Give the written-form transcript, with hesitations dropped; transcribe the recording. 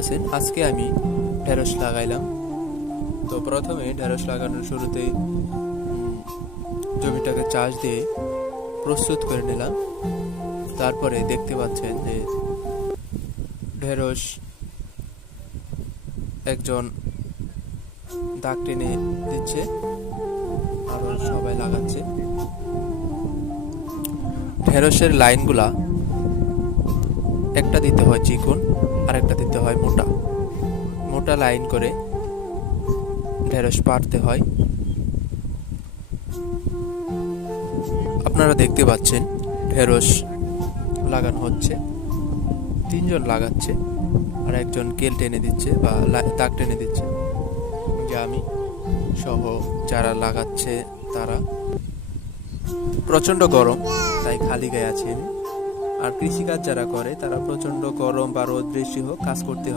আছেন। আজকে আমি ঢেঁড়স লাগাইলাম। তো প্রথমে ঢেঁড়স লাগানোর শুরুতেই জমিটাকে চাষ দিয়ে প্রস্তুত করে নিলাম। তারপরে দেখতে পাচ্ছেন যে ঢেঁড়স একজন দাগ টেনে দিচ্ছে, আরো সবাই লাগাচ্ছে। ঢেঁড়সের লাইনগুলা একটা দিতে হয় চিকন, আর একটা দিতে হয় মোটা মোটা লাইন করে ঢেঁড়স পাড়তে হয়। আপনারা দেখতে পাচ্ছেন ঢেঁড়স লাগানো হচ্ছে, তিনজন লাগাচ্ছে আর একজন কেল টেনে দিচ্ছে বা দাগ টেনে দিচ্ছে, যে আমি সহ যারা লাগাচ্ছে তারা। প্রচণ্ড গরম, তাই খালি গায়ে আছি আমি। আর কৃষিকাজ যারা করে তারা প্রচণ্ড গরম বা রোদ বৃষ্টি হোক কাজ করতে হয়।